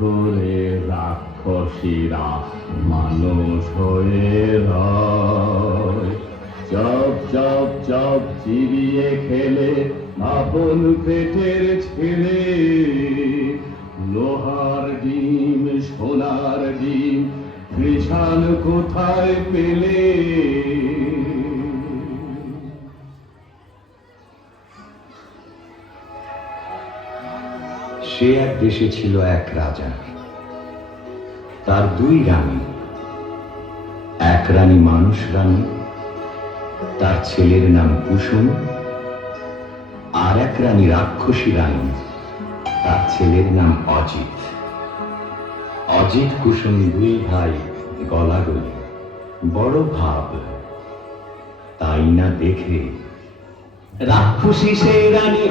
করে রাক্ষসীরা মানুষ হয়ে রয়। চপ চপ চপ চিবিয়ে খেলে আপন পেটের ছেলে, লোহার ডিম সোনার ডিম কৃষাণ কোথায় পেলে? সে এক দেশে ছিল এক রাজা, তার দুই রানী। এক রানী মানুষ রানী, তার ছেলের নাম কুসুম। আর এক রানী রাক্ষসী রানী, তার ছেলের নাম অজিত। অজিত কুসুম দুই ভাই গলাগলি, বড় ভাব। তাই না দেখে রাক্ষসী সেই রানী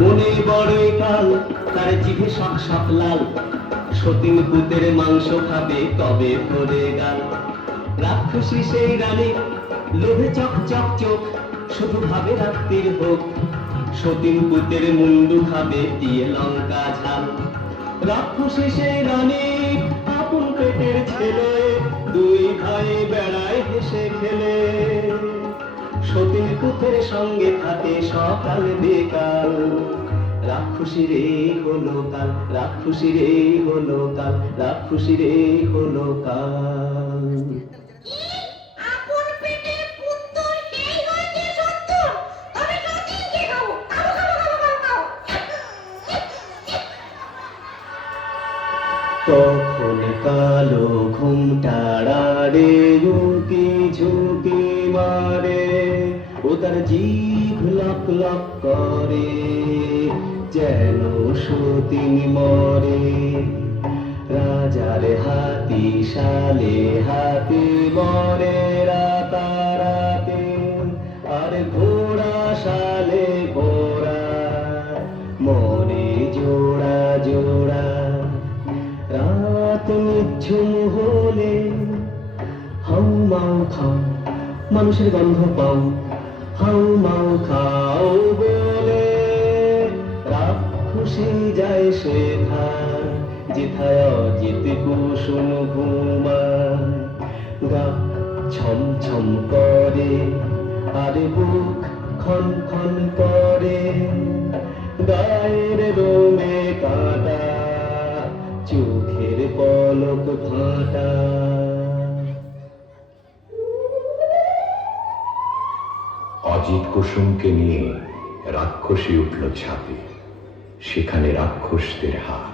মনে বড়ই কাল, তার জিভে সব সব লাল। সতীন পুতের মাংস খাবে তবে ধরে গাল। রাক্ষসী সেই রানী লোভে চক চক চোখ, শুধু ভাবে রাত্রির হোক। সতীন পুতের মুন্ডু খাবে দিয়ে লঙ্কা ঝাল। রাক্ষসী সেই রানী আপন পেটের ছেলে, দুই ভাই বেড়ায় হেসে খেলে। সতীন পুতের সঙ্গে থাকে সকাল বিকাল। রাক্ষসী রে হলো কাল, রাক্ষসী রে হলো কাল, রাক্ষসী রে হলো কাল। তখন কালো ঘুমটাড়া রে ঝুঁকি ঝুঁকি মারে, ও তার জিভ লক লক করে যেন সতীন মরে। রাজার হাতি শালে হাতি মরে রাতারাতি, আর ঘোড়া শালে ঘোড়া মরে জোড়া জোড়া। রাত নিঝুম হলে হাউ মাউ খাও, মানুষের গন্ধ পাও, হাউ মাউ খাও বলে। রাক্ষসী যায় সেথায় যেথায় অজিত কুসুম ঘুমায়। গা ছম ছম করে আর বুক খন খন করে, গায়ের রোমে কাঁটা, চোখের পলক ফাটা। অজিত কুসুমকে নিয়ে রাক্ষসী উঠল ছাদে, সেখানে রাক্ষসদের হাট।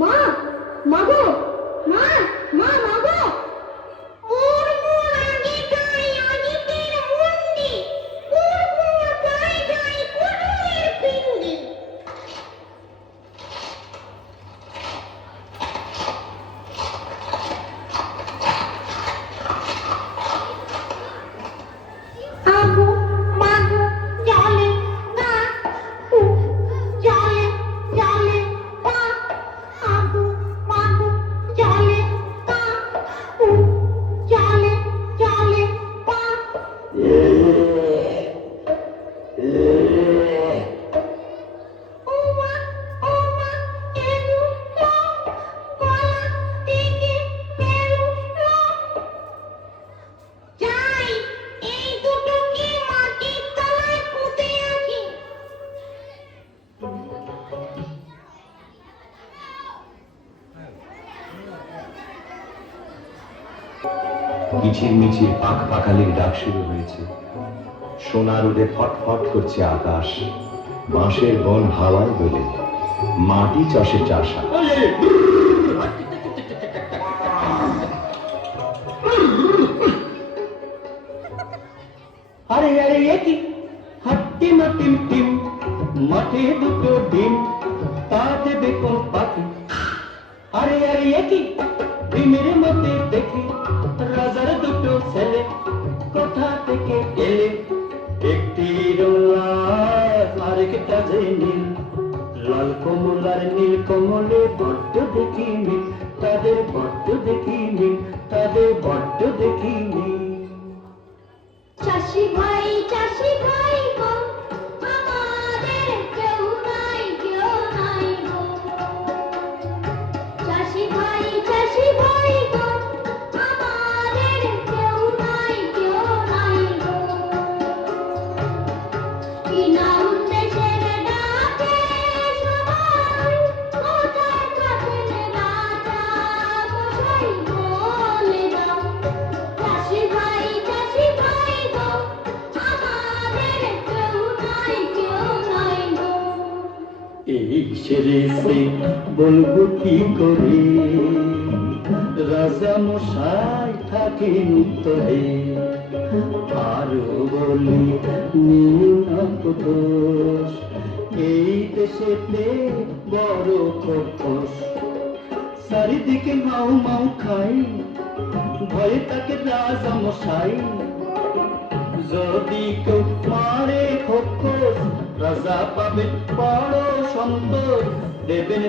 মা, মাগো, মা, মা, মাগো, মোর মোর আগে গাই অজিতের মুন্ডি, মোর মোর গাই গাই কুটুলের পিন্ডি। আগো মাগো জলে গা, জলে জলে পা। আগো মাগো জলে গা, জলে জলে পা। ওমা ওমা এলু লো, গলা থেকে বেরু লো। যাই, এই দুটোকে মাটির তলায় পুঁতে রাখি। কিচির মিচির পাখ পাখালির ডাক শুরু হয়েছে। সোনার রোদে ফটফট করছে আকাশ, বাঁশের বন হাওয়ায় দোলে। মাটি চষে চাষা। আরে আরে একই হাট্টি মাটিম টিম, মাঠে দুটো ডিম, তা দেবে কোন পাখি? আরে আরে একই ডিমের মধ্যে দেখি রাজার দুটো ছেলে, কোথা থেকে এলে? একটি লাল আরেকটা যে নীল, লাল কমল আর নীল কমলে বড্ড দেখি মিল, তাদের বড্ড দেখি মিল, তাদের বড্ড দেখি মিল। চাষি ভাই গো, আমাদের কেউ নাই গো। চাষি ভাই গো, আমাদের কেউ নাই গো। কি নাম দেশের ডাকে সবাই, কোথায় থাকেন রাজা মশাই বলে দাও। চাষি ভাই গো, আমাদের কেউ নাই গো। এই ছেড়ে সে বলবো কি করে, রাজা মশাই থাকেন উত্তরে। আরো বলি দোষ, এই দেশেতে বড় খরগোশ, চারিদিকে মাউ মাউ খাই, ভয়ে তাকে রাজা মশাই। যদি কেউ মারে খোকস, রাজা পাবে বড় সন্তোষ, দেবেন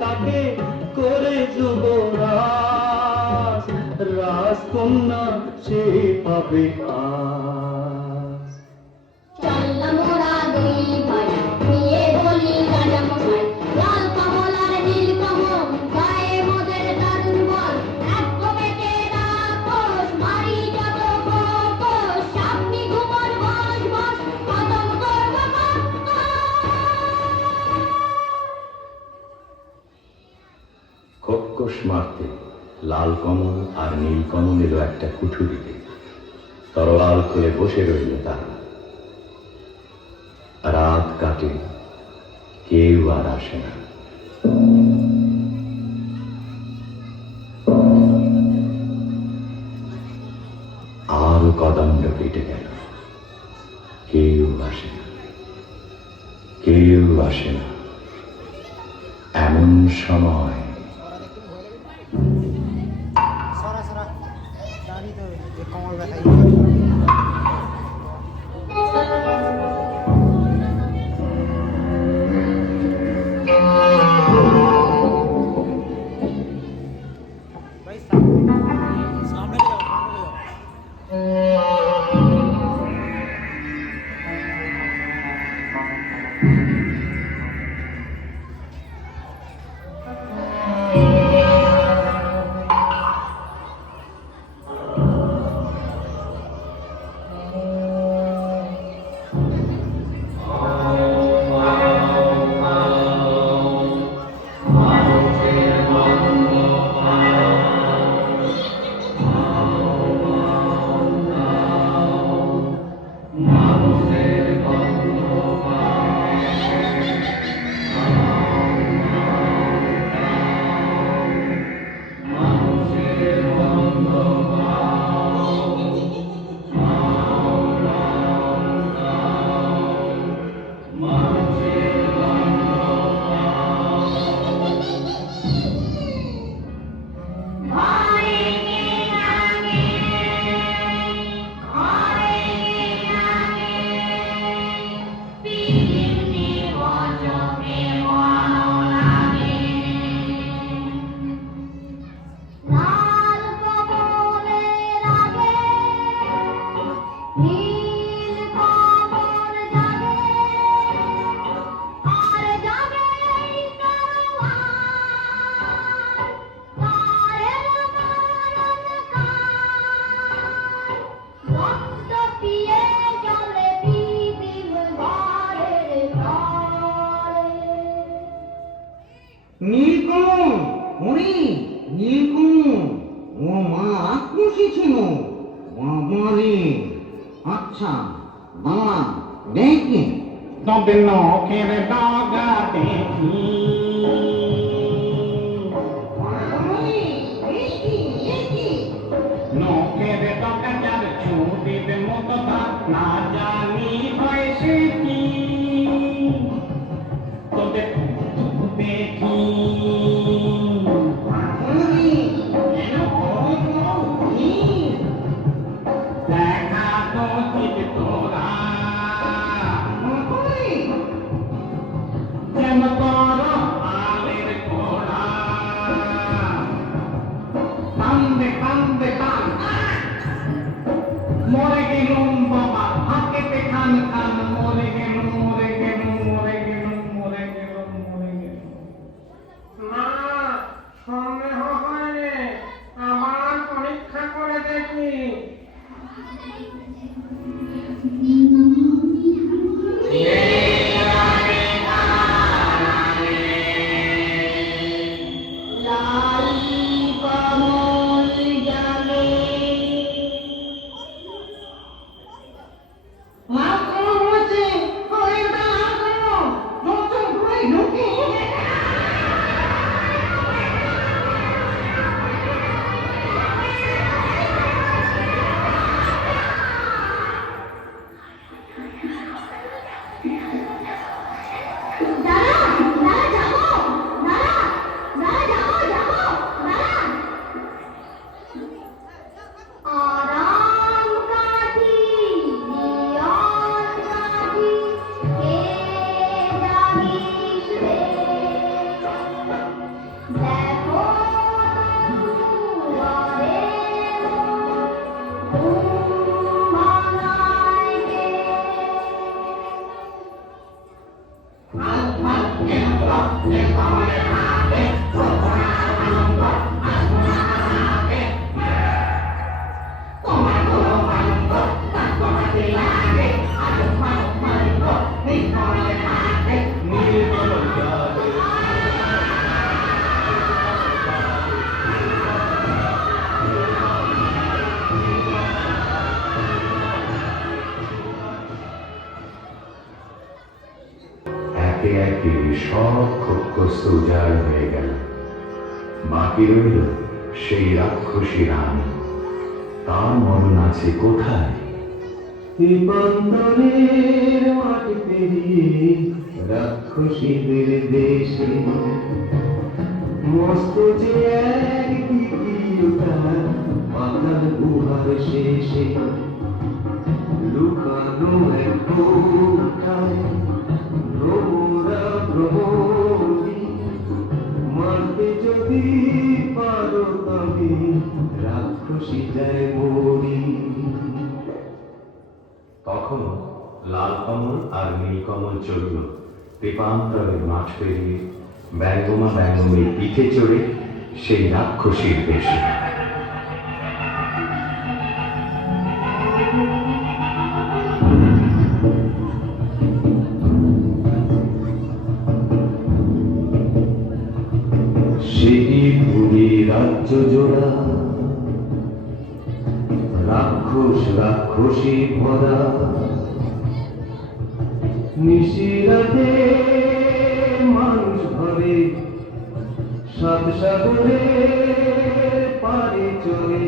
তাকে করে যুবরাজ, রাজকন্যা সে পাবে আজ। চললাম মোরা দুই ভাই, নিয়ে বলি রাজা মশাই, লাল কমল আর নীল কমল, গায়ে মোদের দারুণ বল। এক কবেতে রাক্ষস, মারি যত খোকস, সামনে ঘুমর বস বস, খতম করব খোকস মারতে লাল কমল আর নীল কমল এলো একটা কুঠুরিতে। তরোয়াল খুলে বসে রইল তারা। রাত কাটে, কেউ আর আসে না। আরো কদণ্ড কেটে গেল, কেউ আসে না, কেউ আসে না। এমন সময় সরা দাঁড়ি তো কমল দেখাই। भाई सामने ले जाओ। নীলকমল ওরে নীলকমল, ও মা আক্রোশী ছিল বাবারে। আচ্ছা বাবা দেখে তবে নখের ডগা দেখি নখের ডগা যার ছুটির মতো তার না জানি হয় সে কি তোদের দেখি দেখা তো ঠিক তোরা যেন তোর আলের ঘোড়া কান্দে কান্দে কান মরে গেলুম বাবা হাতেতে খান খান মরে গেলুম মরে গেলুম মরে গেলুম মরে গেলুম মরে গেলুম না সন্দেহ হয়নি আবার পরীক্ষা করে দেখি লাল কমল জানে লাভ করা হয়েছে এটা লাভ করো নতুন করে ঢুকি দাঁড়া দাঁড়া যাবো দাঁড়া দাঁড়া যাবো দাঁড়া আরাম কাঠি দিয়ন কাঠি কে জানিস রে দেখো দুয়ারে ঘুম ভাঙায় কে একে একে সব ক্ষতগ্রস্ত উজাড় হয়ে গেল। বাকি রইল সেই রাক্ষসী রানী। তার মরণ আছে কোথায়? বন্দরের মাঠ পেরিয়ে রাক্ষসীদের দেশে মস্ত যে এক দ্বিতীয়তা পাতাল গুহার শেষে লুকানো এক কোঠায় ভ্রমরা ভ্রমণী মারতে যদি পারো তবে রাক্ষসী যায় মরি। তখন লাল কমল আর নীল কমল চলল তেপান্তরের মাঠ পেরিয়ে ব্যঙ্গমা ব্যঙ্গমের পিঠে চড়ে সেই রাক্ষসীর দেশে। সেটি পুরী রাজ্য জোড়া রাক্ষস রাক্ষসী ভরা নিশিরাতে মানুষ ঘরে সাত সাগরে পারে চলে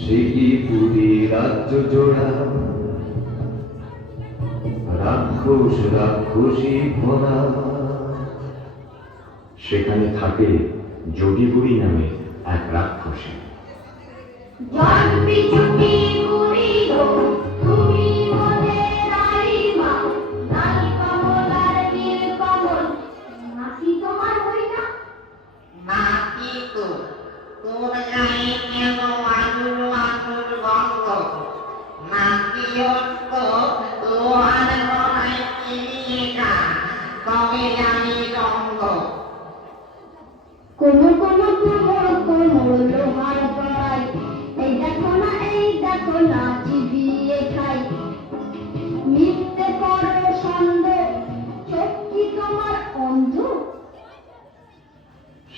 সেটি পুরী রাজ্য জোড়া রাক্ষস রাক্ষসী ভরা। সেখানে থাকে যোগীবুড়ি নামে এক রাক্ষসী। জন্মি ছুটি বুড়ি গো তুমি মোদের রানীমা লাল কমল আর নীল কমল নাকি তোমার হই না নাকি তো তোর গায়ে কেন আগুন আগুন গন্ধ নাকি অর্থ লোহার গলায় কিনিয়ে খা তবে জানি গন্ধ কোমল কোমল কোমল কোমল লোহার গড়াই এই দেখো না চিবিয়ে খাই মিথ্যে করো সন্দেহ চোখ কি তোমার অন্ধ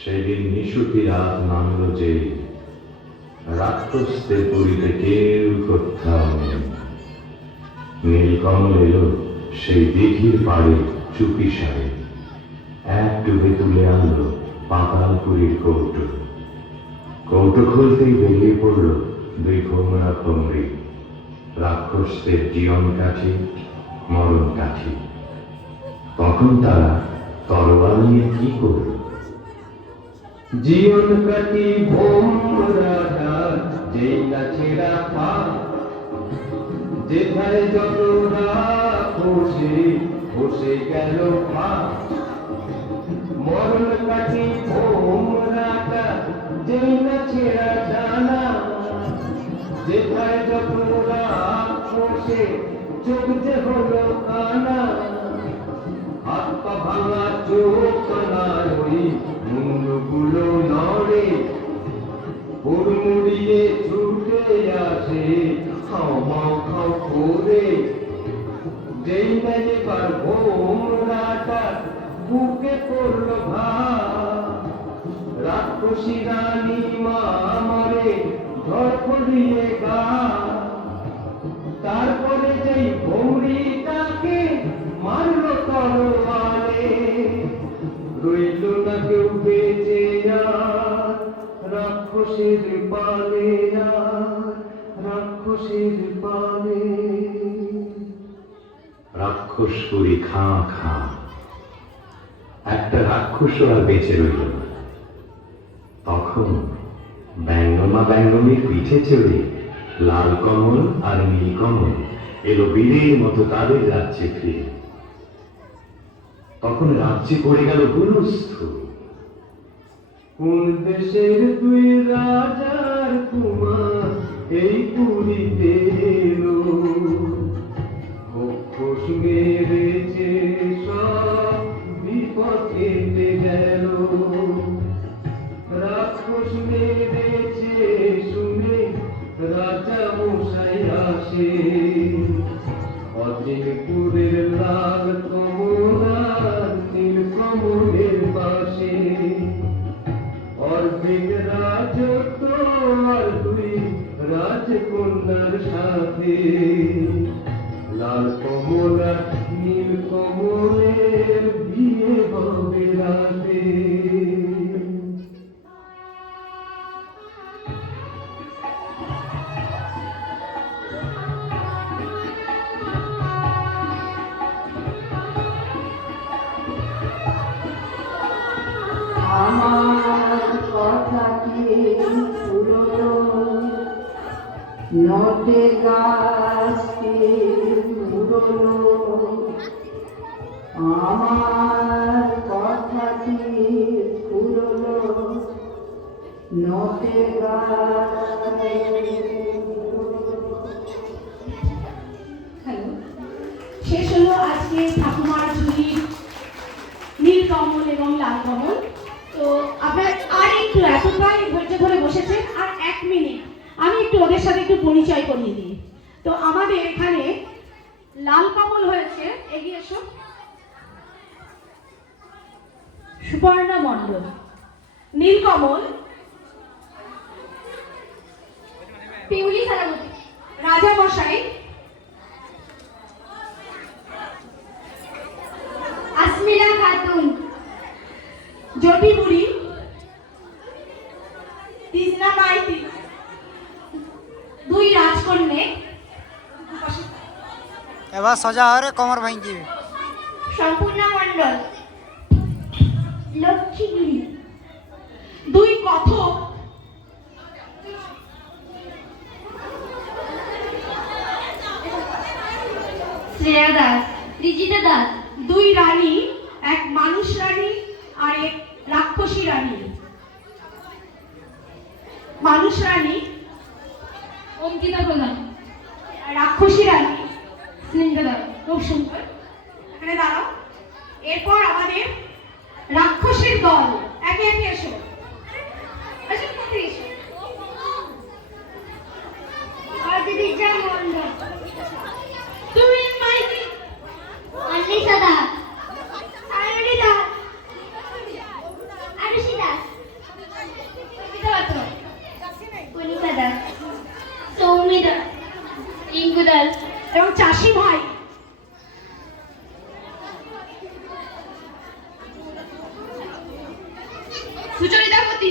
সেদিন নিশুতি রাত নামল যে রাক্ষসদের পুরীতে কেউ কোথাও নেই। নীলকমল এলো সেই দিঘির পাড়ে চুপি সারে এক ডুবে তুলে আনলো পাতালপুরীর কৌটো। কৌটো খুলতেই বেরিয়ে পড়ল দুই ভোমরা ভমরি, রাক্ষসদের জীবন কাঠি মরণ কাঠি। তখন তারা তরোয়াল নিয়ে কি করল? জীবন কাটি ভোমরা ডাক, যেই গাছেরা পা, যেথায় যত রাক্ষসে বসে গেল পা। মরণ কাটি ভোমরা ডাক, যেই গাছেরা ডানা, যেথায় যত রাক্ষসে চোখ যে হলো কানা। হাত পা ভাঙা চোখ কানার ওই মুন্ডগুলো নড়ে, হুড়মুড়িয়ে ছুটে আসে খাও মাও খাও করে। যেই না এবার ভোমরাটা বুকে পড়ল ভার, রাক্ষসী রানী মা মরে ধরফড়িয়ে গা। তারপরে যেই ভৌরিটাকে মারল তরোয়ালে, রইল না কেউ বেঁচে আর রাক্ষসের পালে, আর রাক্ষসের পালে। রাক্ষসপুরী খাঁ খাঁ, একটা রাক্ষস আর বেঁচে রইল না। তখন ব্যঙ্গমা ব্যঙ্গমীর পিঠে চড়ে লাল কমল আর নীল কমল এলো বীরের মতো তাদের রাজ্যে ফিরে। তখন রাজ্যে পড়ে গেল হুলস্থুল। কোন দেশের দুই রাজার কুমার এই পুরীতে এলো, রাক্ষস মেরেছে সব বিপদ কেটে গেল। রাক্ষস মেরেছে শুনে রাজা মশাই আসে, অজিনপুরের লাল কমল আর নীল কমলের পাশে। অর্ধেক রাজত্ব আর দুই রাজকন্যার সাথে, লাল কমল আর নীল কমলের বিয়ে হবে রাতে। আমার কথা কি পুরনো, নটে গাছকে পুরনো। আমার কথা কি পুরনো, নটে গাছকে। হ্যালো, শেষ হলো আজকে ঠাকুমার ঝুলির নীলকমল এবং লাল কমল। তো আপনার আর একটু এতটাই ধৈর্য ধরে বসেছেন, আর 1 মিনিট আমি একটু ওদের সাথে একটু পরিচয় করিয়ে দিই। তো আমাদের এখানে লাল কমল হয়েছে, এগিয়ে এসো, সুপর্ণা মণ্ডল। নীলকমল পিউলি সারাবতী। রাজা মশাই আসমিলা খাতুন। জটি বুড়ি তিজনা মাইতি। দুই রাজকন্যে এবার সোজা হরে কোমর ভাঙি। সম্পূর্ণা মণ্ডল। লক্ষ্মীগিরি। দুই কথক শ্রেয়া দাস, রিজিতা দাস। দুই রানী, এক মানুষ রানী আর এক রাক্ষসী রানী। মানুষ রানী অঙ্কিতা প্রধান, রাক্ষসী রানী স্নিগ্ধা দাস। খুব সুন্দর, এখানে দাঁড়াও। এরপর আমাদের রাক্ষসের দল, একে একে এসো। আসো, কোথায় এসো? অদিতিজা মণ্ডল। তুমি মাইতি অনিশা দাস, আয়ুনি দাস, আরুষি দাস, কনিকা দাস, সৌমি দাস, রিঙ্কু দাস এবং চাষি ভাই সুচরিতাপতি